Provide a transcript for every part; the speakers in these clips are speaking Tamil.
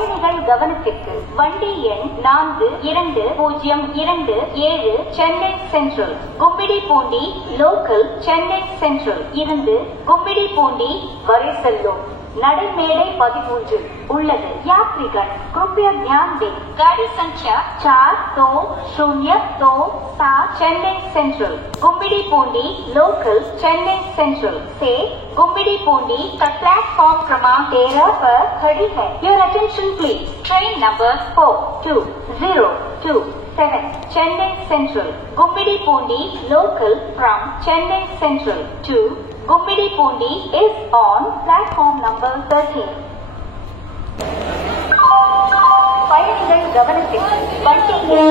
பயணிகள் கவனத்திற்கு வண்டி எண் 4202 Chennai central Gummidipoondi local Chennai central இருந்து கும்மிடிப்பூண்டி வரை செல்லும் नड़मेड़े 13 உள்ளது यात्रीगण कृपया ध्यान दें गाड़ी संख्या 4202 Chennai Central Gummidipoondi local Chennai central से गुम्मिड़ीपूंडी का प्लेटफॉर्म क्रमांक 13 पर खड़ी है। Your attention please. Train number 4207 Chennai Central Gummidipoondi local from Chennai central to Gummidipoondi is on platform number 13. பயணிகள் கவனத்திற்கு வண்டி எண்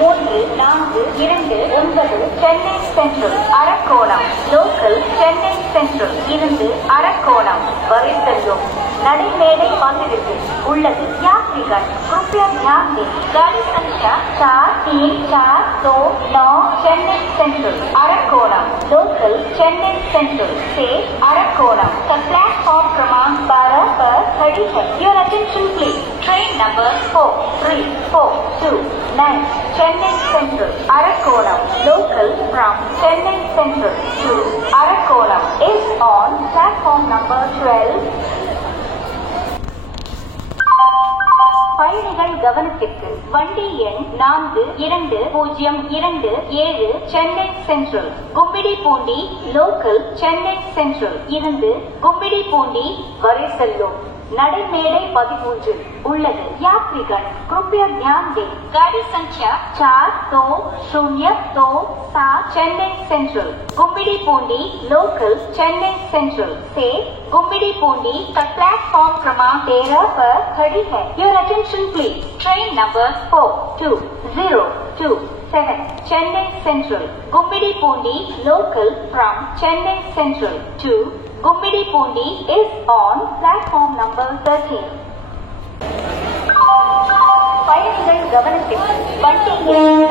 4342 Chennai central Arakkonam local Chennai central இருந்து அரக்கோணம் வரை செல்லும் नड़मेड़े 13 உள்ளது यात्रीगण कृपया ध्यान दें गाड़ी संख्या 4342 Chennai central Arakkonam local Chennai central से अरक्कोणम का प्लेटफॉर्म क्रमांक 12 पर खड़ी है। Your attention please. Train number 4349 Chennai central Arakkonam local from Chennai central to Arakkonam is on platform number 12. பயணிகள் கவனத்திற்கு வண்டி எண் 4207 Chennai central Gummidipoondi local Chennai central இருந்து கும்மிடிப்பூண்டி வரை செல்லும் नड़मेड़े 13 உள்ளது यात्रीगण कृपया ध्यान दें गाड़ी संख्या 4207 Chennai Central Gummidipoondi local Chennai central से गुम्मिड़ीपूंडी का प्लेटफॉर्म क्रमांक 13 पर खड़ी है। Your attention please. Train number 4207 Chennai Central Gummidipoondi local from Chennai central to Gummidipoondi is on platform number 13. பயணிகள் கவனத்திற்கு வண்டி எண்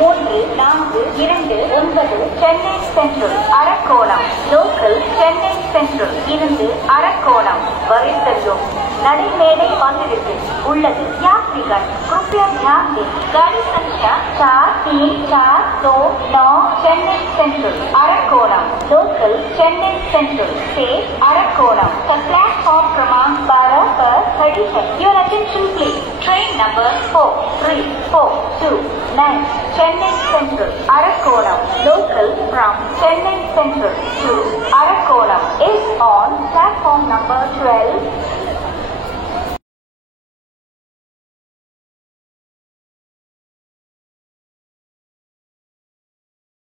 4342 Chennai central Arakkonam local Chennai central இருந்து அரக்கோணம் வரை செல்லும் नड़मेड़े 13 உள்ளது यात्रीगण कृपया ध्यान दें गाड़ी संख्या 4342 Chennai central Arakkonam local Chennai central से अरक्कोणम का प्लेटफॉर्म क्रमांक 12 पर खड़ी है। Your attention please. Train number 4349 Chennai central Arakkonam local from Chennai central to Arakkonam is on platform number